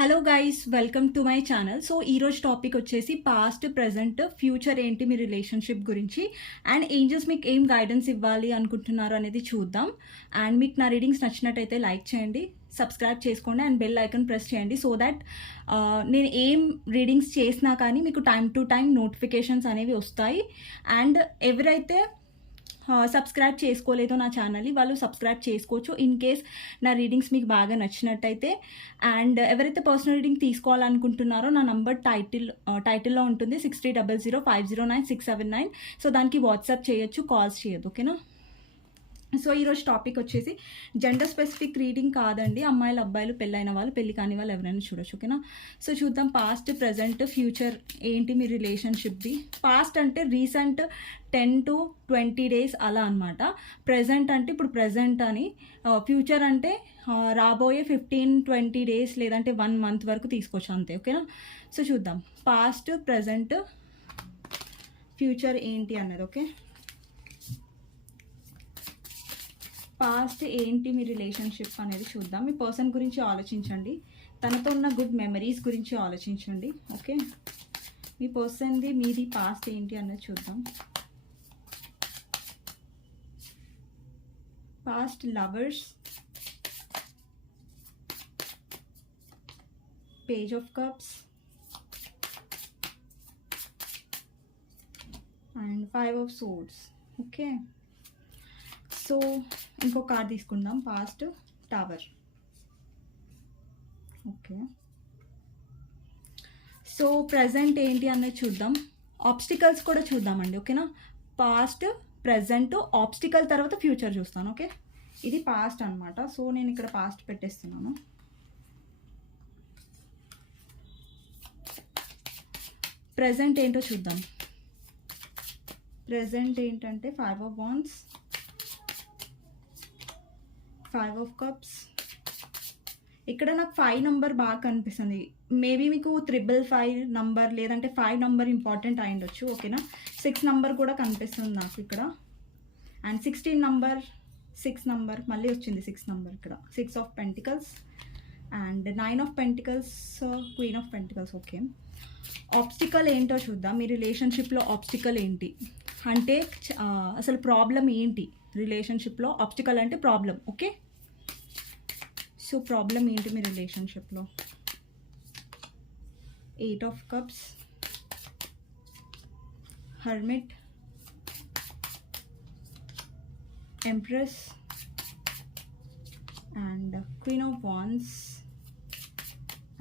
Hello guys, welcome to my channel. So ఈరోజు topic వచ్చేసి past, present, future ఏంటి మీ relationship గురించి అండ్ ఏంజల్స్ మీకు ఏం గైడెన్స్ ఇవ్వాలి అనుకుంటున్నారు అనేది చూద్దాం. అండ్ మీకు నా రీడింగ్స్ నచ్చినట్టయితే లైక్ చేయండి, సబ్స్క్రైబ్ చేసుకోండి అండ్ బెల్ ఐకాన్ ప్రెస్ చేయండి. సో దట్ నేను ఏం రీడింగ్స్ చేసినా కానీ మీకు టైం టు టైం నోటిఫికేషన్స్ అనేవి వస్తాయి. అండ్ ఎవరైతే సబ్స్క్రైబ్ చేసుకోలేదో నా ఛానల్ని వాళ్ళు సబ్స్క్రైబ్ చేసుకోవచ్చు ఇన్ కేస్ నా రీడింగ్స్ మీకు బాగా నచ్చినట్టయితే. అండ్ ఎవరైతే పర్సనల్ రీడింగ్ తీసుకోవాలనుకుంటున్నారో నా నంబర్ టైటిల్లో ఉంటుంది 6300509679. సో దానికి వాట్సాప్ చేయొచ్చు, కాల్స్ చేయొద్దు, ఓకేనా. సో ఈరోజు టాపిక్ వచ్చేసి జెండర్ స్పెసిఫిక్ రీడింగ్ కాదండి, అమ్మాయిలు అబ్బాయిలు పెళ్ళైన వాళ్ళు పెళ్ళి కాని వాళ్ళు ఎవరైనా చూడొచ్చు, ఓకేనా. సో చూద్దాం పాస్ట్, ప్రజెంట్, ఫ్యూచర్ ఏంటి మీ రిలేషన్షిప్ది. పాస్ట్ అంటే రీసెంట్ 10 to 20 days అలా అనమాట. ప్రజెంట్ అంటే ఇప్పుడు ప్రజెంట్ అని, ఫ్యూచర్ అంటే రాబోయే 15-20 days లేదంటే 1 month వరకు తీసుకోవచ్చు అంతే, ఓకేనా. సో చూద్దాం పాస్ట్, ప్రజెంట్, ఫ్యూచర్ ఏంటి అన్నది. ఓకే, పాస్ట్ ఏంటి మీ రిలేషన్షిప్ అనేది చూద్దాం. మీ పర్సన్ గురించి ఆలోచించండి, తనతో ఉన్న గుడ్ మెమరీస్ గురించి ఆలోచించండి. ఓకే, మీ పర్సన్ది మీది పాస్ట్ ఏంటి అన్నది చూద్దాం. Past lovers, page of cups and 5 of swords. Okay, so ఇంకో కార్డ్ తీసుకుందాం. Past, tower. Okay, so present ఏంటి అనేది చూద్దాం. ఆబ్స్టికల్స్ కూడా చూద్దామండి, ఓకేనా. పాస్ట్, ప్రజెంట్, ఆబ్స్టికల్ తర్వాత ఫ్యూచర్ చూస్తాను. ఓకే, ఇది పాస్ట్ అనమాట. సో నేను ఇక్కడ పాస్ట్ పెట్టేస్తున్నాను. ప్రజెంట్ ఏంటో చూద్దాం. ప్రజెంట్ ఏంటంటే 5 of wands, 5 of cups. ఇక్కడ నాకు 5 నెంబర్ బాగా కనిపిస్తుంది. మేబీ మీకు 555 నంబర్ లేదంటే 5 నెంబర్ ఇంపార్టెంట్ అయి ఉండొచ్చు, ఓకేనా. 6 నెంబర్ కూడా కనిపిస్తుంది నాకు ఇక్కడ. అండ్ 16 నెంబర్, 6 నెంబర్ మళ్ళీ వచ్చింది 6 నెంబర్ ఇక్కడ. 6 of pentacles and 9 of pentacles, queen of pentacles. Okay, obstacle ఏంటో చూద్దాం. మీ రిలేషన్షిప్లో ఆబ్స్టికల్ ఏంటి అంటే అసలు ప్రాబ్లం ఏంటి రిలేషన్షిప్లో. ఆబ్స్టికల్ అంటే ప్రాబ్లం, ఓకే. సో ప్రాబ్లం ఏంటి మీ రిలేషన్షిప్లో. 8 of cups, hermit, empress and queen of wands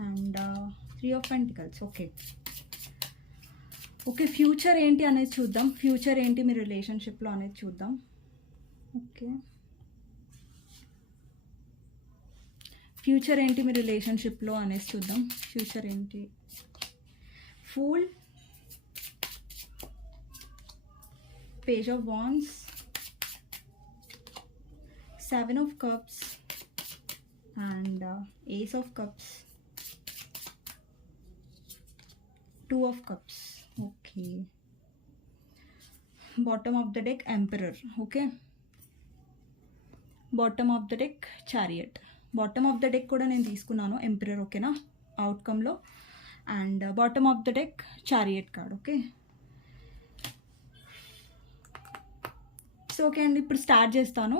and 3 of pentacles. Okay, okay, future ఏంటి అనేది చూద్దాం. ఫ్యూచర్ ఏంటి మీ రిలేషన్షిప్లో అనేది చూద్దాం. ఓకే, ఫ్యూచర్ ఏంటి మీ రిలేషన్షిప్లో అనేది చూద్దాం. ఫ్యూచర్ ఏంటి. Fool, page of wands, 7 of cups and ace of cups, 2 of cups. Okay, bottom of the deck emperor. Okay, bottom of the deck chariot. Bottom of the deck కూడా నేను తీసుకున్నాను emperor, ఓకేనా, అవుట్కమ్లో. And bottom of the deck chariot card. Okay, so okay అండి, ఇప్పుడు start చేస్తాను.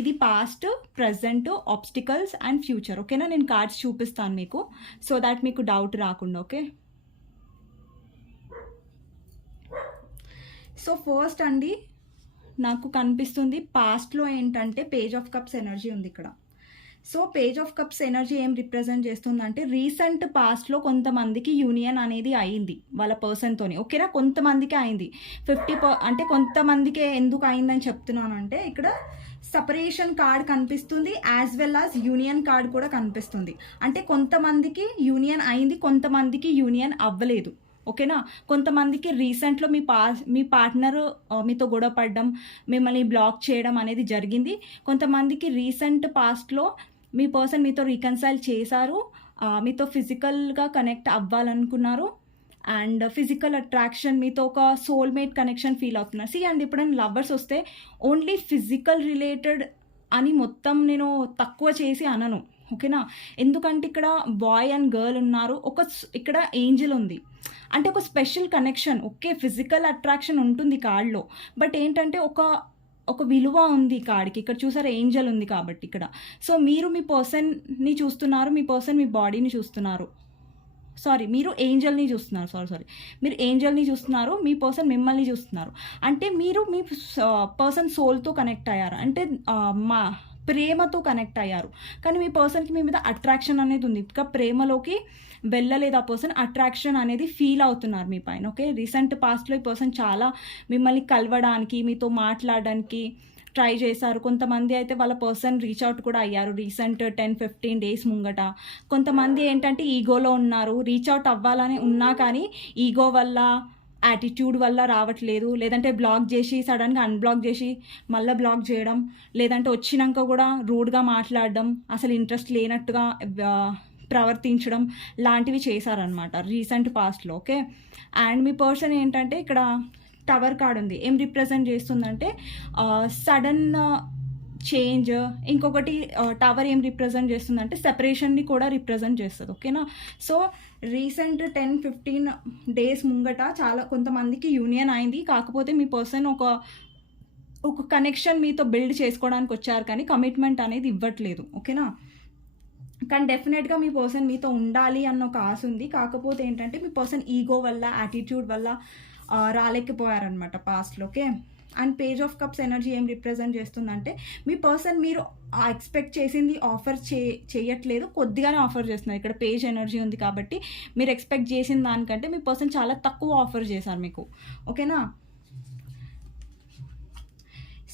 ఇది past, present, obstacles and future, ఓకేనా. నేను కార్డ్స్ చూపిస్తాను మీకు, సో దాట్ మీకు డౌట్ రాకుండా. ఓకే, సో ఫస్ట్ అండి నాకు కనిపిస్తుంది పాస్ట్లో ఏంటంటే పేజ్ ఆఫ్ కప్స్ ఎనర్జీ ఉంది ఇక్కడ. So page of cups energy ఏం రిప్రజెంట్ చేస్తుందంటే రీసెంట్ పాస్ట్లో కొంతమందికి యూనియన్ అనేది అయింది వాళ్ళ పర్సన్తోని, ఓకేనా. కొంతమందికి అయింది, 50 అంటే కొంతమందికి ఎందుకు అయిందని చెప్తున్నానంటే ఇక్కడ సపరేషన్ కార్డ్ కనిపిస్తుంది as well as union card కూడా కనిపిస్తుంది. అంటే కొంతమందికి యూనియన్ అయింది, కొంతమందికి యూనియన్ అవ్వలేదు, ఓకేనా. కొంతమందికి రీసెంట్లో మీ పార్ట్నర్ మీతో గొడవ పడడం, మిమ్మల్ని బ్లాక్ చేయడం అనేది జరిగింది. కొంతమందికి రీసెంట్ పాస్ట్లో మీ పర్సన్ మీతో రీకన్సైల్ చేశారు, మీతో ఫిజికల్గా కనెక్ట్ అవ్వాలనుకున్నారు అండ్ ఫిజికల్ అట్రాక్షన్, మీతో ఒక సోల్మేట్ కనెక్షన్ ఫీల్ అవుతున్నారు. సి అండ్ ఎప్పుడైనా లవర్స్ వస్తే ఓన్లీ ఫిజికల్ రిలేటెడ్ అని మొత్తం నేను తక్కువ చేసి అనను, ఓకేనా. ఎందుకంటే ఇక్కడ బాయ్ అండ్ గర్ల్ ఉన్నారు, ఇక్కడ ఏంజెల్ ఉంది, అంటే ఒక special connection. Okay, physical attraction ఉంటుంది కార్డ్లో, బట్ ఏంటంటే ఒక విలువ ఉంది కార్డ్కి. ఇక్కడ చూసారా ఏంజెల్ ఉంది కాబట్టి ఇక్కడ. సో మీరు మీ పర్సన్ని చూస్తున్నారు, మీ పర్సన్ మీ బాడీని చూస్తున్నారు. మీరు ఏంజల్ని చూస్తున్నారు, మీరు ఏంజల్ని చూస్తున్నారు, మీ పర్సన్ మిమ్మల్ని చూస్తున్నారు. అంటే మీరు మీ పర్సన్ సోల్తో కనెక్ట్ అయ్యారు, అంటే మా ప్రేమతో కనెక్ట్ అయ్యారు. కానీ మీ పర్సన్కి మీ మీద అట్రాక్షన్ అనేది ఉంది, ఇంకా ప్రేమలోకి వెళ్ళలేదు ఆ పర్సన్, అట్రాక్షన్ అనేది ఫీల్ అవుతున్నారు మీ పైన. ఓకే, రీసెంట్ పాస్ట్లో ఈ పర్సన్ చాలా మిమ్మల్ని కలవడానికి, మీతో మాట్లాడడానికి ట్రై చేశారు. కొంతమంది అయితే వాళ్ళ పర్సన్ రీచ్ అవుట్ కూడా అయ్యారు రీసెంట్ 10-15 డేస్ ముంగట. కొంతమంది ఏంటంటే ఈగోలో ఉన్నారు, రీచ్ అవుట్ అవ్వాలని ఉన్నా కానీ ఈగో వల్ల, యాటిట్యూడ్ వల్ల రావట్లేదు, లేదంటే బ్లాక్ చేసి సడన్గా అన్బ్లాక్ చేసి మళ్ళీ బ్లాక్ చేయడం, లేదంటే వచ్చినాక కూడా రూడ్గా మాట్లాడడం, అసలు ఇంట్రెస్ట్ లేనట్టుగా ప్రవర్తించడం లాంటివి చేశారనమాట రీసెంట్ పాస్ట్లో. ఓకే, అండ్ మీ పర్సన్ ఏంటంటే ఇక్కడ టవర్ కార్డ్ ఉంది, ఏం రిప్రజెంట్ చేస్తుందంటే సడన్ చేంజ్. ఇంకొకటి టవర్ ఏం రిప్రజెంట్ చేస్తుందంటే సెపరేషన్ని కూడా రిప్రజెంట్ చేస్తుంది. ఓకేనా. సో రీసెంట్ 10-15 డేస్ ముంగట చాలా కొంతమందికి యూనియన్ అయింది, కాకపోతే మీ పర్సన్ ఒక కనెక్షన్ మీతో బిల్డ్ చేసుకోవడానికి వచ్చారు, కానీ కమిట్మెంట్ అనేది ఇవ్వట్లేదు. ఓకేనా. కానీ డెఫినెట్గా మీ పర్సన్ మీతో ఉండాలి అన్న ఒక ఆశ ఉంది, కాకపోతే ఏంటంటే మీ పర్సన్ ఈగో వల్ల, యాటిట్యూడ్ వల్ల రాలేకపోయారనమాట పాస్ట్లో. Okay, and page of cups energy ఏం రిప్రజెంట్ చేస్తుందంటే మీ పర్సన్ మీరు ఎక్స్పెక్ట్ చేసింది ఆఫర్ చేయట్లేదు, కొద్దిగానే ఆఫర్ చేస్తున్నారు. ఇక్కడ పేజ్ ఎనర్జీ ఉంది కాబట్టి మీరు ఎక్స్పెక్ట్ చేసిన దానికంటే మీ పర్సన్ చాలా తక్కువ ఆఫర్ చేశారు మీకు. ఓకేనా.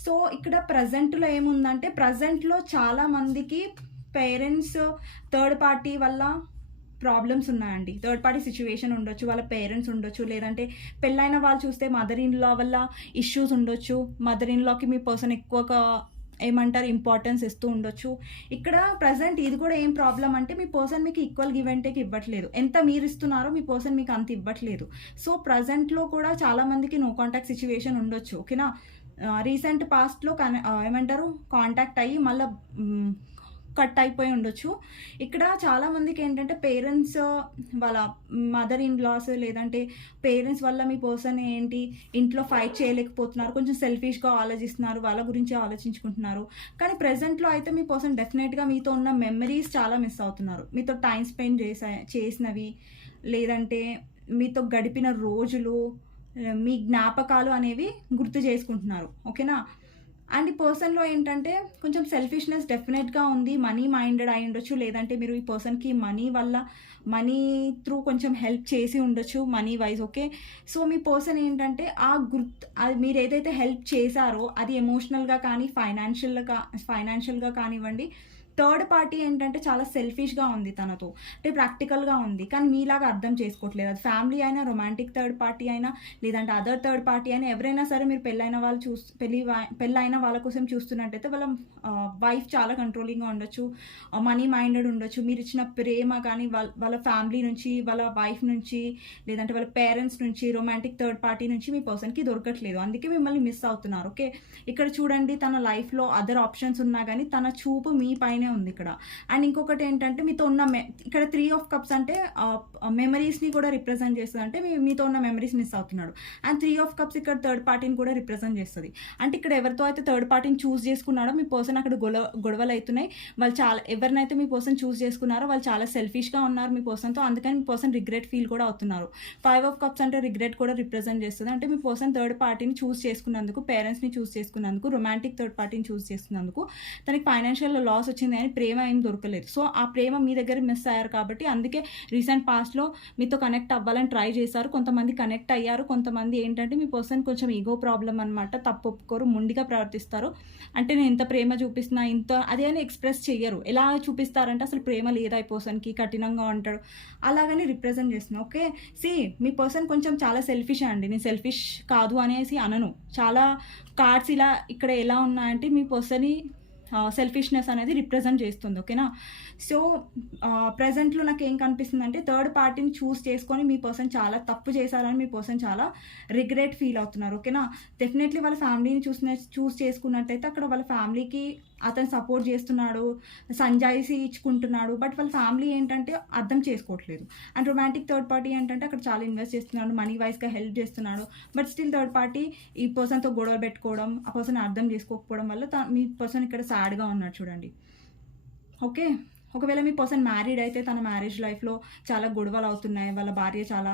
సో ఇక్కడ ప్రజెంట్లో ఏముందంటే ప్రజెంట్లో చాలామందికి పేరెంట్స్ థర్డ్ పార్టీ వల్ల ప్రాబ్లమ్స్ ఉన్నాయండి. థర్డ్ పార్టీ సిచ్యువేషన్ ఉండొచ్చు, వాళ్ళ పేరెంట్స్ ఉండొచ్చు, లేదంటే పెళ్ళైన వాళ్ళు చూస్తే మదర్ ఇన్ లా వల్ల ఇష్యూస్ ఉండొచ్చు, మదర్ ఇన్ లాకి మీ పర్సన్ ఎక్కువగా ఇంపార్టెన్స్ ఇస్తూ ఉండొచ్చు. ఇక్కడ ప్రజెంట్ ఇది కూడా ఏం ప్రాబ్లం అంటే మీ పర్సన్ మీకు ఈక్వల్ గివ్ అండ్ టేక్ ఇవ్వట్లేదు, ఎంత మీరు ఇస్తున్నారో మీ పర్సన్ మీకు అంత ఇవ్వట్లేదు. సో ప్రజెంట్లో కూడా చాలామందికి నో కాంటాక్ట్ సిచ్యువేషన్ ఉండొచ్చు. ఓకేనా. రీసెంట్ పాస్ట్లో కాంటాక్ట్ అయ్యి మళ్ళీ కట్ అయిపోయి ఉండొచ్చు. ఇక్కడ చాలామందికి ఏంటంటే పేరెంట్స్ వాళ్ళ మదర్ ఇన్ లాస్, లేదంటే పేరెంట్స్ వల్ల మీ పర్సన్ ఇంట్లో ఫైట్ చేయలేకపోతున్నారు, కొంచెం సెల్ఫిష్గా ఆలోచిస్తున్నారు, వాళ్ళ గురించి ఆలోచించుకుంటున్నారు. కానీ ప్రెజెంట్లో అయితే మీ పర్సన్ డెఫినెట్గా మీతో ఉన్న మెమరీస్ చాలా మిస్ అవుతున్నారు, మీతో టైం స్పెండ్ చేసినవి, లేదంటే మీతో గడిపిన రోజులు, మీ జ్ఞాపకాలు అనేవి గుర్తు చేసుకుంటున్నారు. ఓకేనా. అండ్ ఈ పర్సన్లో ఏంటంటే కొంచెం సెల్ఫిష్నెస్ డెఫినెట్గా ఉంది, మనీ మైండెడ్ అయి ఉండొచ్చు, లేదంటే మీరు ఈ పర్సన్కి మనీ త్రూ కొంచెం హెల్ప్ చేసి ఉండొచ్చు మనీ వైజ్. ఓకే, సో మీ పర్సన్ ఏంటంటే అది మీరు ఏదైతే హెల్ప్ చేశారో అది ఎమోషనల్గా కానీ ఫైనాన్షియల్గా కానివ్వండి, థర్డ్ పార్టీ ఏంటంటే చాలా సెల్ఫిష్గా ఉంది తనతో, అంటే ప్రాక్టికల్గా ఉంది, కానీ మీలాగా అర్థం చేసుకోవట్లేదు. అది ఫ్యామిలీ అయినా, రొమాంటిక్ థర్డ్ పార్టీ అయినా, లేదంటే అదర్ థర్డ్ పార్టీ అయినా, ఎవరైనా సరే మీరు పెళ్ళైన వాళ్ళ కోసం చూస్తున్నట్టయితే వాళ్ళ వైఫ్ చాలా కంట్రోలింగ్గా ఉండొచ్చు, మనీ మైండెడ్ ఉండొచ్చు, మీరు ఇచ్చిన ప్రేమ కానీ వాళ్ళ ఫ్యామిలీ నుంచి, వాళ్ళ వైఫ్ నుంచి, లేదంటే వాళ్ళ పేరెంట్స్ నుంచి, రొమాంటిక్ థర్డ్ పార్టీ నుంచి మీ పర్సన్కి దొరకట్లేదు, అందుకే మిమ్మల్ని మిస్ అవుతున్నారు. ఓకే, ఇక్కడ చూడండి తన లైఫ్లో అదర్ ఆప్షన్స్ ఉన్నా కానీ తన చూపు మీ పైన ఉంది ఇక్కడ. అండ్ ఇంకొకటి ఏంటంటే మీతో ఉన్న ఇక్కడ 3 ఆఫ్ కప్స్ అంటే మెమరీస్ని కూడా రిప్రజెంట్ చేస్తుంది, అంటే మీతో ఉన్న మెమరీస్ మిస్ అవుతున్నాడు. అండ్ 3 ఆఫ్ కప్స్ ఇక్కడ థర్డ్ పార్టీని కూడా రిప్రజెంట్ చేస్తుంది, అంటే ఇక్కడ ఎవరితో అయితే థర్డ్ పార్టీని చూస్ చేసుకున్నాడో మీ పర్సన్ అక్కడ గొడవలు అవుతున్నాయి, వాళ్ళు ఎవరినైతే మీ పర్సన్ చూస్ చేసుకున్నారో వాళ్ళు చాలా సెల్ఫిష్గా ఉన్నారు మీ పర్సన్తో, అందుకని మీ పర్సన్ రిగ్రెట్ ఫీల్ కూడా అవుతున్నారు. 5 ఆఫ్ కప్స్ అంటే రిగ్రెట్ కూడా రిప్రజెంట్ చేస్తుంది, అంటే మీ పర్సన్ థర్డ్ పార్టీని చూస్ చేసుకున్నందుకు, పేరెంట్స్ని చూస్ చేసుకున్నందుకు, రొమాంటిక్ థర్డ్ పార్టీని చూస్ చేసుకున్నందుకు తనకి ఫైనాన్షియల్ లాస్ వచ్చింది, కానీ ప్రేమ ఏం దొరకలేదు. సో ఆ ప్రేమ మీ దగ్గర మిస్ అయ్యారు కాబట్టి అందుకే రీసెంట్ పాస్ట్లో మీతో కనెక్ట్ అవ్వాలని ట్రై చేశారు, కొంతమంది కనెక్ట్ అయ్యారు, కొంతమంది ఏంటంటే మీ పర్సన్ కొంచెం ఈగో ప్రాబ్లం అనమాట, తప్పు ఒప్పుకోరు, మొండిగా ప్రవర్తిస్తారు, అంటే నేను ఇంత ప్రేమ చూపిస్తున్నా అదే అని ఎక్స్ప్రెస్ చెయ్యరు. ఎలా చూపిస్తారంటే అసలు ప్రేమ లేదా ఈ పర్సన్కి, కఠినంగా ఉంటాడు, అలాగని రిప్రజెంట్ చేస్తున్నాను. ఓకే, మీ పర్సన్ కొంచెం చాలా సెల్ఫిష్ అండి, నేను సెల్ఫిష్ కాదు అనేసి అనను, చాలా కార్డ్స్ ఇలా ఇక్కడ ఎలా ఉన్నాయంటే మీ పర్సన్ని సెల్ఫిష్నెస్ అనేది రిప్రజెంట్ చేస్తుంది. ఓకేనా. సో ప్రజెంట్లో నాకు ఏం కనిపిస్తుంది అంటే థర్డ్ పార్టీని చూస్ చేసుకొని మీ పర్సన్ చాలా తప్పు చేశారని మీ పర్సన్ చాలా రిగ్రెట్ ఫీల్ అవుతున్నారు. ఓకేనా. డెఫినెట్లీ వాళ్ళ ఫ్యామిలీని చూస్ చేసుకున్నట్టయితే అక్కడ వాళ్ళ ఫ్యామిలీకి అతను సపోర్ట్ చేస్తున్నాడు, సంజాయిషి ఇచ్చుకుంటున్నాడు, బట్ వాళ్ళ ఫ్యామిలీ ఏంటంటే అర్థం చేసుకోవట్లేదు. అండ్ రొమాంటిక్ థర్డ్ పార్టీ ఏంటంటే అక్కడ చాలా ఇన్వెస్ట్ చేస్తున్నాడు, మనీ వైజ్గా హెల్ప్ చేస్తున్నాడు, బట్ స్టిల్ థర్డ్ పార్టీ ఈ పర్సన్తో గొడవ పెట్టుకోవడం, ఆ పర్సన్ అర్థం చేసుకోకపోవడం వల్ల మీ పర్సన్ ఇక్కడ సాడ్గా ఉన్నాడు చూడండి. ఓకే, ఒకవేళ మీ పర్సన్ మ్యారీడ్ అయితే తన మ్యారేజ్ లైఫ్లో చాలా గొడవలు అవుతున్నాయి, వాళ్ళ భార్య చాలా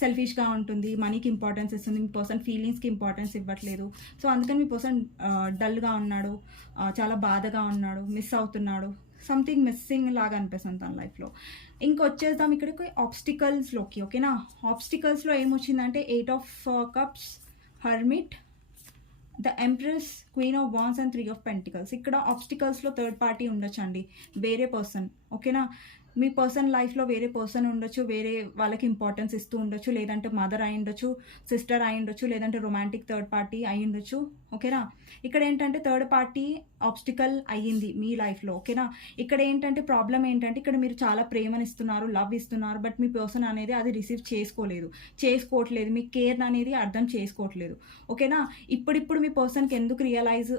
సెల్ఫిష్గా ఉంటుంది, మనీకి ఇంపార్టెన్స్ ఇస్తుంది, మీ పర్సన్ ఫీలింగ్స్కి ఇంపార్టెన్స్ ఇవ్వట్లేదు. సో అందుకని మీ పర్సన్ డల్గా ఉన్నాడు, చాలా బాధగా ఉన్నాడు, మిస్ అవుతున్నాడు, సంథింగ్ మిస్సింగ్ లాగా అనిపిస్తుంది తన లైఫ్లో. ఇంకొచ్చేద్దాం ఇక్కడికి ఆబ్స్టికల్స్లోకి. ఓకేనా, ఆబ్స్టికల్స్లో ఏమొచ్చిందంటే 8 of Cups, hermit, the empress, queen of wands and 3 of Pentacles. ఇక్కడ ఆబ్స్టికల్స్లో థర్డ్ పార్టీ ఉండొచ్చు అండి, వేరే పర్సన్. ఓకేనా, మీ పర్సన్ లైఫ్లో వేరే పర్సన్ ఉండొచ్చు, వేరే వాళ్ళకి ఇంపార్టెన్స్ ఇస్తూ ఉండొచ్చు, లేదంటే మదర్ అయి ఉండొచ్చు, సిస్టర్ అయి ఉండొచ్చు, లేదంటే రొమాంటిక్ థర్డ్ పార్టీ అయి ఉండొచ్చు. ఓకేనా, ఇక్కడ ఏంటంటే థర్డ్ పార్టీ ఆబ్స్టికల్ అయ్యింది మీ లైఫ్లో. ఓకేనా, ఇక్కడ ఏంటంటే ప్రాబ్లం ఏంటంటే ఇక్కడ మీరు చాలా ప్రేమనిస్తున్నారు, లవ్ ఇస్తున్నారు, బట్ మీ పర్సన్ అనేది అది రిసీవ్ చేసుకోవట్లేదు, మీ కేర్ అనేది అర్థం చేసుకోవట్లేదు. ఓకేనా, ఇప్పుడిప్పుడు మీ పర్సన్కి ఎందుకు రియలైజ్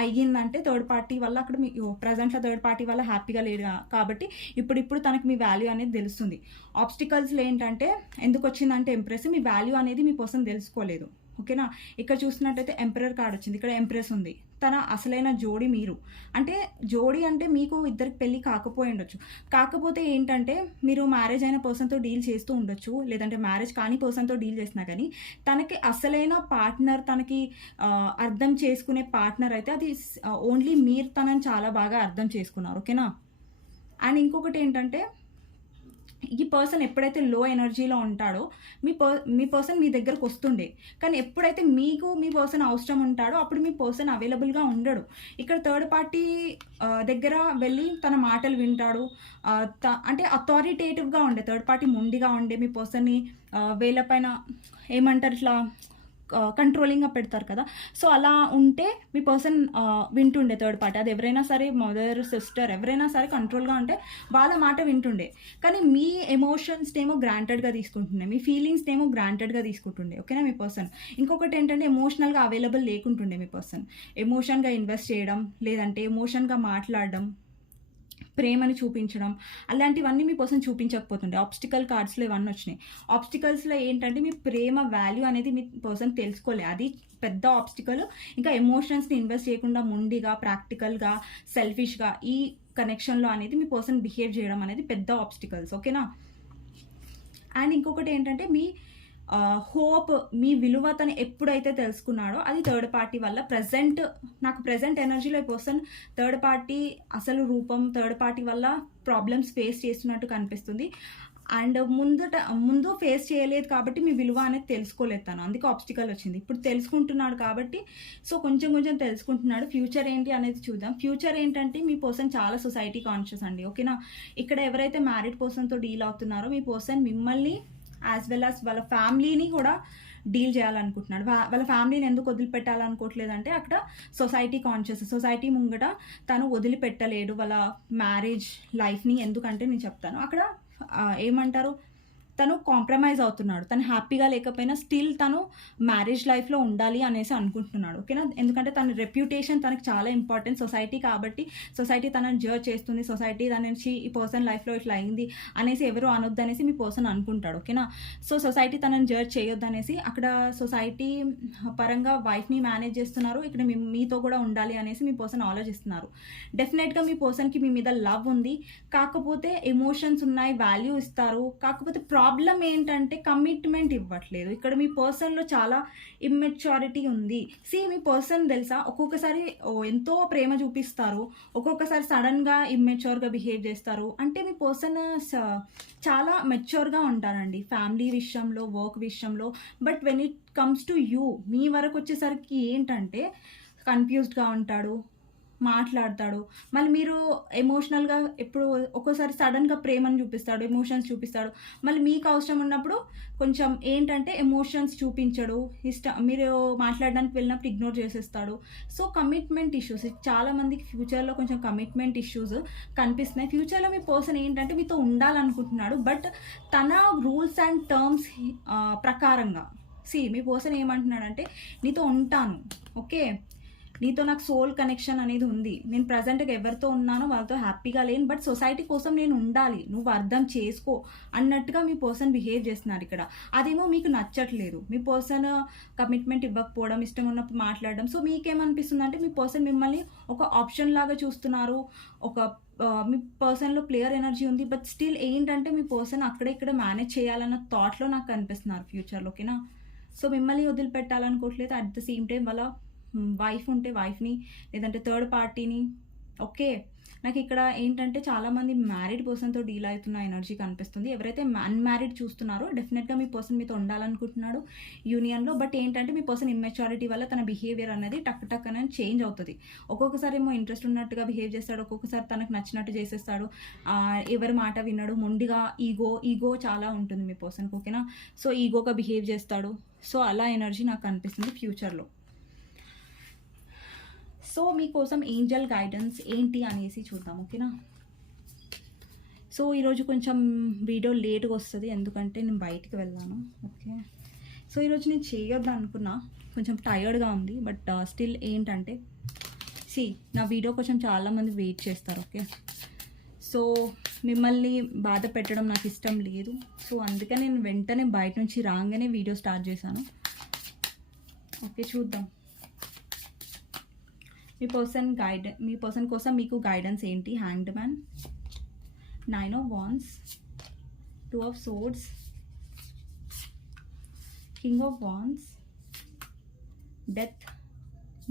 అయ్యిందంటే థర్డ్ పార్టీ వల్ల అక్కడ మీ ప్రజెంట్లో థర్డ్ పార్టీ వల్ల హ్యాపీగా లేడు కాబట్టి ఇప్పుడు తనకు మీ వాల్యూ అనేది తెలుస్తుంది. ఆబ్స్టికల్స్లో ఏంటంటే ఎందుకు వచ్చిందంటే ఎంప్రెస్, మీ వాల్యూ అనేది మీ పర్సన్ తెలుసుకోలేదు. ఓకేనా, ఇక్కడ చూసినట్టయితే ఎంపరర్ కార్డ్ వచ్చింది, ఇక్కడ ఎంప్రెస్ ఉంది, తన అసలైన జోడి మీరు. అంటే జోడి అంటే మీకు ఇద్దరికి పెళ్ళి కాకపోయి ఉండొచ్చు, కాకపోతే ఏంటంటే మీరు మ్యారేజ్ అయిన పర్సన్తో డీల్ చేస్తూ ఉండొచ్చు, లేదంటే మ్యారేజ్ కాని పర్సన్తో డీల్ చేసినా కానీ తనకి అసలైన పార్ట్నర్, తనకి అర్థం చేసుకునే పార్ట్నర్ అయితే అది ఓన్లీ మీరు తనని చాలా బాగా అర్థం చేసుకున్నారు. ఓకేనా, అండ్ ఇంకొకటి ఏంటంటే ఈ పర్సన్ ఎప్పుడైతే లో ఎనర్జీలో ఉంటాడో మీ పర్సన్ మీ దగ్గరకు వస్తుండే, కానీ ఎప్పుడైతే మీకు మీ పర్సన్ అవసరం ఉంటాడో అప్పుడు మీ పర్సన్ అవైలబుల్గా ఉండడు. ఇక్కడ థర్డ్ పార్టీ దగ్గర వెళ్ళి తన మాటలు వింటాడు, అంటే అథారిటేటివ్గా ఉండే థర్డ్ పార్టీ, మొండిగా ఉండే మీ పర్సన్ని వేళ్ళపైన ఏమంటారు ఇట్లా కంట్రోలింగ్గా పెడతారు కదా, సో అలా ఉంటే మీ పర్సన్ వింటుండే థర్డ్ పార్టీ. అది ఎవరైనా సరే, మదర్, సిస్టర్, ఎవరైనా సరే కంట్రోల్గా ఉంటే వాళ్ళ మాట వింటుండే, కానీ మీ ఎమోషన్స్నేమో గ్రాంటెడ్గా తీసుకుంటుండే, మీ ఫీలింగ్స్నేమో గ్రాంటెడ్గా తీసుకుంటుండే. ఓకేనా, మీ పర్సన్ ఇంకొకటి ఏంటంటే ఎమోషనల్గా అవైలబుల్ లేకుంటుండే మీ పర్సన్. ఎమోషన్గా ఇన్వెస్ట్ చేయడం, లేదంటే ఎమోషన్గా మాట్లాడడం, ప్రేమని చూపించడం, అలాంటివన్నీ మీ పర్సన్ చూపించకపోతుండే. ఆబ్స్టికల్ కార్డ్స్లో ఇవన్నీ వచ్చినాయి. ఆబ్స్టికల్స్లో ఏంటంటే మీ ప్రేమ వాల్యూ అనేది మీ పర్సన్ తెలుసుకోలే, అది పెద్ద ఆబ్స్టికల్. ఇంకా ఎమోషన్స్ని ఇన్వెస్ట్ చేయకుండా మొండిగా, ప్రాక్టికల్గా, సెల్ఫిష్గా ఈ కనెక్షన్లో అనేది మీ పర్సన్ బిహేవ్ చేయడం అనేది పెద్ద ఆబ్స్టికల్స్. ఓకేనా, అండ్ ఇంకొకటి ఏంటంటే మీ హోప్, మీ విలువ తను ఎప్పుడైతే తెలుసుకున్నాడో అది థర్డ్ పార్టీ వల్ల నాకు ప్రజెంట్ ఎనర్జీలో పర్సన్ థర్డ్ పార్టీ అసలు రూపం, థర్డ్ పార్టీ వల్ల ప్రాబ్లమ్స్ ఫేస్ చేస్తున్నట్టు కనిపిస్తుంది. అండ్ ముందు ఫేస్ చేయలేదు కాబట్టి మీ విలువ అనేది తెలుసుకోలేదు తను, అందుకే ఆబ్స్టికల్ వచ్చింది. ఇప్పుడు తెలుసుకుంటున్నాడు కాబట్టి సో కొంచెం తెలుసుకుంటున్నాడు. ఫ్యూచర్ ఏంటి అనేది చూద్దాం. ఫ్యూచర్ ఏంటంటే మీ పర్సన్ చాలా సొసైటీ కాన్షియస్ అండి. ఓకేనా, ఇక్కడ ఎవరైతే మ్యారీడ్ పర్సన్తో డీల్ అవుతున్నారో మీ పర్సన్ మిమ్మల్ని యాజ్ వెల్ యాజ్ వాళ్ళ ఫ్యామిలీని కూడా డీల్ చేయాలనుకుంటున్నాడు. వాళ్ళ ఫ్యామిలీని ఎందుకు వదిలిపెట్టాలనుకోవట్లేదు అంటే అక్కడ సొసైటీ కాన్షియస్, సొసైటీ ముంగట తను వదిలిపెట్టలేడు వాళ్ళ మ్యారేజ్ లైఫ్ని. ఎందుకంటే నేను చెప్తాను, అక్కడ ఏమంటారు, తను కాంప్రమైజ్ అవుతున్నాడు, తను హ్యాపీగా లేకపోయినా స్టిల్ తను మ్యారేజ్ లైఫ్లో ఉండాలి అనేసి అనుకుంటున్నాడు. ఓకేనా, ఎందుకంటే తన రెప్యుటేషన్ తనకు చాలా ఇంపార్టెంట్, సొసైటీ కాబట్టి సొసైటీ తనని జడ్జ్ చేస్తుంది, సొసైటీ తన నుంచి ఈ పర్సన్ లైఫ్లో ఇట్లా అయింది అనేసి ఎవరు అనొద్దు అనేసి మీ పర్సన్ అనుకుంటాడు. ఓకేనా, సో సొసైటీ తనని జడ్జ్ చేయొద్దు అనేసి అక్కడ సొసైటీ పరంగా వైఫ్ని మేనేజ్ చేస్తున్నారు, ఇక్కడ మీతో కూడా ఉండాలి అనేసి మీ పర్సన్ ఆలోచిస్తున్నారు. డెఫినెట్గా మీ పర్సన్కి మీ మీద లవ్ ఉంది, కాకపోతే ఎమోషన్స్ ఉన్నాయి, వాల్యూ ఇస్తారు, కాకపోతే ప్రాబ్లం ఏంటంటే కమిట్మెంట్ ఇవ్వట్లేదు. ఇక్కడ మీ పర్సన్లో చాలా ఇమ్మెచ్యూరిటీ ఉంది. మీ పర్సన్ తెలుసా, ఒక్కొక్కసారి ఎంతో ప్రేమ చూపిస్తారు, ఒక్కొక్కసారి సడన్గా ఇమ్మెచ్యూర్గా బిహేవ్ చేస్తారు. అంటే మీ పర్సన్ చాలా మెచ్యూర్గా ఉంటారండి ఫ్యామిలీ విషయంలో, వర్క్ విషయంలో. But when it comes to you, మీ వరకు వచ్చేసరికి ఏంటంటే కన్ఫ్యూజ్డ్గా ఉంటాడు, మాట్లాడతాడు. మళ్ళీ మీరు ఎమోషనల్గా ఎప్పుడు ఒక్కోసారి సడన్గా ప్రేమను చూపిస్తాడు, ఎమోషన్స్ చూపిస్తాడు. మళ్ళీ మీకు అవసరం ఉన్నప్పుడు కొంచెం ఏంటంటే ఎమోషన్స్ చూపించడు, మీరు మాట్లాడడానికి వెళ్ళినప్పుడు ఇగ్నోర్ చేసేస్తాడు. సో కమిట్మెంట్ ఇష్యూస్ చాలామందికి ఫ్యూచర్లో కొంచెం కమిట్మెంట్ ఇష్యూస్ కనిపిస్తున్నాయి. ఫ్యూచర్లో మీ పర్సన్ ఏంటంటే మీతో ఉండాలనుకుంటున్నాడు, బట్ తన రూల్స్ అండ్ టర్మ్స్ ప్రకారంగా మీ పర్సన్ ఏమంటున్నాడంటే నీతో ఉంటాను, ఓకే నీతో నాకు సోల్ కనెక్షన్ అనేది ఉంది, నేను ప్రజెంట్గా ఎవరితో ఉన్నానో వాళ్ళతో హ్యాపీగా లేను, బట్ సొసైటీ కోసం నేను ఉండాలి, నువ్వు అర్థం చేసుకో అన్నట్టుగా మీ పర్సన్ బిహేవ్ చేస్తున్నారు ఇక్కడ. అదేమో మీకు నచ్చట్లేదు, మీ పర్సన్ కమిట్మెంట్ ఇవ్వకపోవడం, ఇష్టం ఉన్నప్పుడు మాట్లాడడం. సో మీకేమనిపిస్తుంది అంటే మీ పర్సన్ మిమ్మల్ని ఒక ఆప్షన్ లాగా చూస్తున్నారు, ఒక మీ పర్సన్లో ప్లేయర్ ఎనర్జీ ఉంది, బట్ స్టిల్ ఏంటంటే మీ పర్సన్ అక్కడ ఇక్కడ మేనేజ్ చేయాలన్న థాట్లో నాకు కనిపిస్తున్నారు ఫ్యూచర్లో. ఓకేనా? సో మిమ్మల్ని వదిలిపెట్టాలనుకోవట్లేదు. అట్ ద సేమ్ టైం వాళ్ళ వైఫ్ ఉంటే వైఫ్ని, లేదంటే థర్డ్ పార్టీని. ఓకే, నాకు ఇక్కడ ఏంటంటే చాలామంది మ్యారీడ్ పర్సన్తో డీల్ అవుతున్న ఎనర్జీ కనిపిస్తుంది. ఎవరైతే అన్మ్యారీడ్ చూస్తున్నారో డెఫినెట్గా మీ పర్సన్ మీతో ఉండాలనుకుంటున్నాడు యూనియన్లో, బట్ ఏంటంటే మీ పర్సన్ ఇమ్మెచ్యూరిటీ వల్ల తన బిహేవియర్ అనేది టక్ అనేది చేంజ్ అవుతుంది. ఒక్కొక్కసారి ఏమో ఇంట్రెస్ట్ ఉన్నట్టుగా బిహేవ్ చేస్తాడు, ఒక్కొక్కసారి తనకు నచ్చినట్టు చేసేస్తాడు, ఎవరి మాట విన్నాడు, మొండిగా ఈగో చాలా ఉంటుంది మీ పర్సన్కి. ఓకేనా? సో ఈగోగా బిహేవ్ చేస్తాడు. సో అలా ఎనర్జీ నాకు కనిపిస్తుంది ఫ్యూచర్లో. సో మీకోసం ఏంజల్ గైడెన్స్ ఏంటి అనేసి చూద్దాం. ఓకేనా? సో ఈరోజు కొంచెం వీడియో లేట్గా వస్తుంది, ఎందుకంటే నేను బయటికి వెళ్ళాను. ఓకే, సో ఈరోజు నేను చేయొద్దు అనుకున్నా, కొంచెం టయర్డ్గా ఉంది, బట్ స్టిల్ ఏంటంటే నా వీడియో కొంచెం చాలామంది వెయిట్ చేస్తారు. ఓకే, సో మిమ్మల్ని బాధ పెట్టడం నాకు ఇష్టం లేదు. సో అందుకే నేను వెంటనే బయట నుంచి రాగానే వీడియో స్టార్ట్ చేశాను. ఓకే, చూద్దాం మీ పర్సన్ కోసం మీకు గైడెన్స్ ఏంటి. Hanged man, 9 of Wands, 2 of Swords, King of Wands, Death,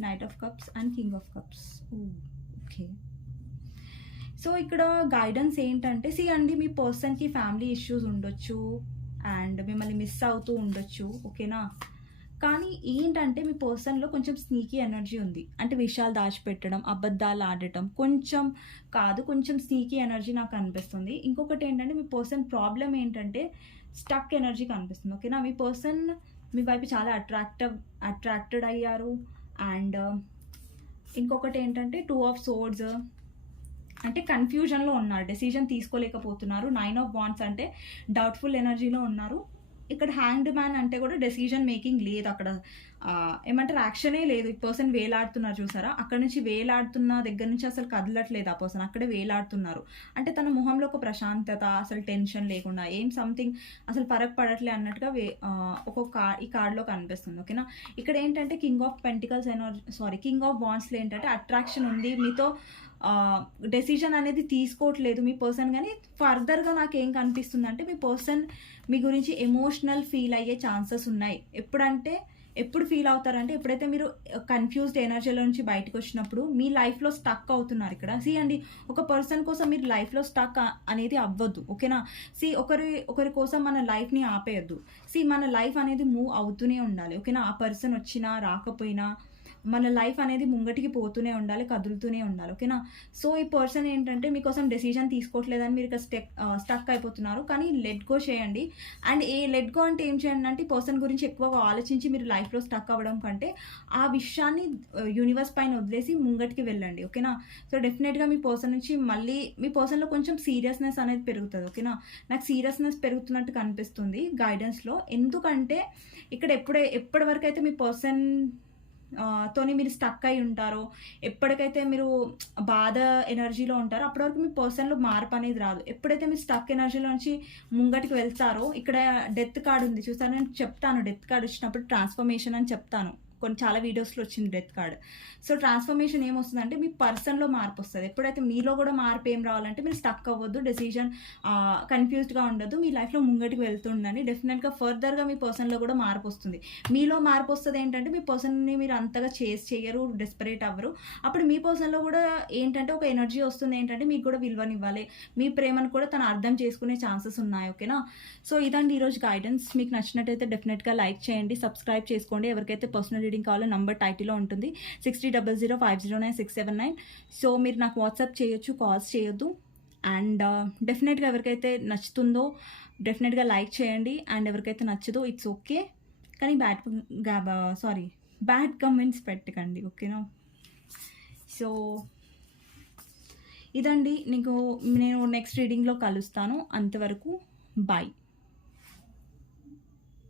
Knight of Cups and King of Cups. Okay, so ఇక్కడ గైడెన్స్ ఏంటంటే అండి, మీ పర్సన్కి ఫ్యామిలీ ఇష్యూస్ ఉండొచ్చు అండ్ మిమ్మల్ని మిస్ అవుతూ ఉండొచ్చు. ఓకేనా? కానీ ఏంటంటే మీ పర్సన్లో కొంచెం స్నీకీ ఎనర్జీ ఉంది, అంటే విషయాలు దాచిపెట్టడం, అబద్ధాలు ఆడటం, కొంచెం స్నీకీ ఎనర్జీ నాకు అనిపిస్తుంది. ఇంకొకటి ఏంటంటే మీ పర్సన్ ప్రాబ్లం ఏంటంటే స్టక్ ఎనర్జీ కనిపిస్తుంది. ఓకేనా? మీ పర్సన్ మీ వైపు చాలా అట్రాక్టెడ్ అయ్యారు. అండ్ ఇంకొకటి ఏంటంటే 2 of Swords, అంటే కన్ఫ్యూజన్లో ఉన్నారు, డెసిజన్ తీసుకోలేకపోతున్నారు. 9 of Wands అంటే డౌట్ఫుల్ ఎనర్జీలో ఉన్నారు. ఇక్కడ హ్యాంగ్డ్ మ్యాన్ అంటే కూడా డెసిజన్ మేకింగ్ లేదు, అక్కడ ఏమంటారు యాక్షనే లేదు. ఈ పర్సన్ వేలాడుతున్నారు, చూసారా? అక్కడ నుంచి వేలాడుతున్న దగ్గర నుంచి అసలు కదలట్లేదు ఆ పర్సన్, అక్కడే వేలాడుతున్నారు. అంటే తన మొహంలో ఒక ప్రశాంతత, అసలు టెన్షన్ లేకుండా సంథింగ్ అసలు ఫరక్ పడట్లే అన్నట్టుగా ఈ కార్డ్లో కనిపిస్తుంది. ఓకేనా? ఇక్కడ ఏంటంటే king of pentacles king of వాండ్స్లో ఏంటంటే అట్రాక్షన్ ఉంది, మీతో డెసిజన్ అనేది తీసుకోవట్లేదు మీ పర్సన్. కానీ ఫర్దర్గా నాకు ఏం కనిపిస్తుంది అంటే మీ పర్సన్ మీ గురించి ఎమోషనల్ ఫీల్ అయ్యే ఛాన్సెస్ ఉన్నాయి. ఎప్పుడు ఫీల్ అవుతారంటే ఎప్పుడైతే మీరు కన్ఫ్యూజ్డ్ ఎనర్జీలో నుంచి బయటకు వచ్చినప్పుడు మీ లైఫ్లో స్టక్ అవుతున్నారు. ఇక్కడ అండి, ఒక పర్సన్ కోసం మీరు లైఫ్లో స్టక్ అనేది అవ్వద్దు. ఓకేనా? ఒకరి కోసం మన లైఫ్ని ఆపేయద్దు. మన లైఫ్ అనేది మూవ్ అవుతూనే ఉండాలి. ఓకేనా? ఆ పర్సన్ వచ్చినా రాకపోయినా మన లైఫ్ అనేది ముంగటికి పోతూనే ఉండాలి, కదులుతూనే ఉండాలి. ఓకేనా? సో ఈ పర్సన్ ఏంటంటే మీకోసం డెసిజన్ తీసుకోవట్లేదని మీరు ఇక్కడ స్టక్ అయిపోతున్నారు. కానీ లెట్ గో చేయండి. అండ్ లెట్ గో అంటే ఏం చేయండి అంటే ఈ పర్సన్ గురించి ఎక్కువగా ఆలోచించి మీరు లైఫ్లో స్టక్ అవ్వడం కంటే ఆ విషయాన్ని యూనివర్స్ పైన వదిలేసి ముంగటికి వెళ్ళండి. ఓకేనా? సో డెఫినెట్గా మీ పర్సన్ నుంచి మళ్ళీ మీ పర్సన్లో కొంచెం సీరియస్నెస్ అనేది పెరుగుతుంది. ఓకేనా? నాకు సీరియస్నెస్ పెరుగుతున్నట్టు కనిపిస్తుంది గైడెన్స్లో. ఎందుకంటే ఇక్కడ ఎప్పటి వరకు అయితే మీ పర్సన్ తోని మీరు స్టక్ అయి ఉంటారో, ఎప్పటికైతే మీరు బాధ ఎనర్జీలో ఉంటారో అప్పటి వరకు మీ పర్సన్లో మార్పు అనేది రాదు. ఎప్పుడైతే మీరు స్టక్ ఎనర్జీలో నుంచి ముంగటికి వెళ్తారో, ఇక్కడ డెత్ కార్డ్ ఉంది చూసారు, నేను చెప్తాను డెత్ కార్డ్ వచ్చినప్పుడు ట్రాన్స్ఫర్మేషన్ అని చెప్తాను. చాలా వీడియోస్లో వచ్చింది డెత్ కార్డ్. సో ట్రాన్స్ఫర్మేషన్ ఏమొస్తుందంటే మీ పర్సన్లో మార్పు వస్తుంది. ఎప్పుడైతే మీలో కూడా మార్పు ఏం రావాలంటే మీరు స్టక్ అవ్వద్దు, డెసిజన్ కన్ఫ్యూజ్డ్గా ఉండదు, మీ లైఫ్లో ముంగటికి వెళ్తుండండి. డెఫినెట్గా ఫర్దర్గా మీ పర్సన్లో కూడా మార్పు వస్తుంది. మీలో మార్పు వస్తుంది ఏంటంటే మీ పర్సన్ని మీరు అంతగా చేయరు, డెస్పరేట్ అవ్వరు. అప్పుడు మీ పర్సన్లో కూడా ఏంటంటే ఒక ఎనర్జీ వస్తుంది, ఏంటంటే మీకు కూడా విలువనివ్వాలి, మీ ప్రేమను కూడా తను అర్థం చేసుకునే ఛాన్సెస్ ఉన్నాయి. ఓకేనా? సో ఇదండి ఈరోజు గైడెన్స్. మీకు నచ్చినట్టయితే డెఫినెట్గా లైక్ చేయండి, సబ్స్క్రైబ్ చేసుకోండి. ఎవరికైతే పర్సనల్ రీడింగ్ కావాలో నంబర్ టైటిల్లో ఉంటుంది 6300509679. సో మీరు నాకు వాట్సాప్ చేయొచ్చు, కాల్స్ చేయొద్దు. అండ్ డెఫినెట్గా ఎవరికైతే నచ్చుతుందో డెఫినెట్గా లైక్ చేయండి. అండ్ ఎవరికైతే నచ్చదో ఇట్స్ ఓకే, కానీ బ్యాడ్ కమెంట్స్ పెట్టకండి. ఓకేనా? సో ఇదండి, నేను నెక్స్ట్ రీడింగ్లో కలుస్తాను. అంతవరకు బాయ్.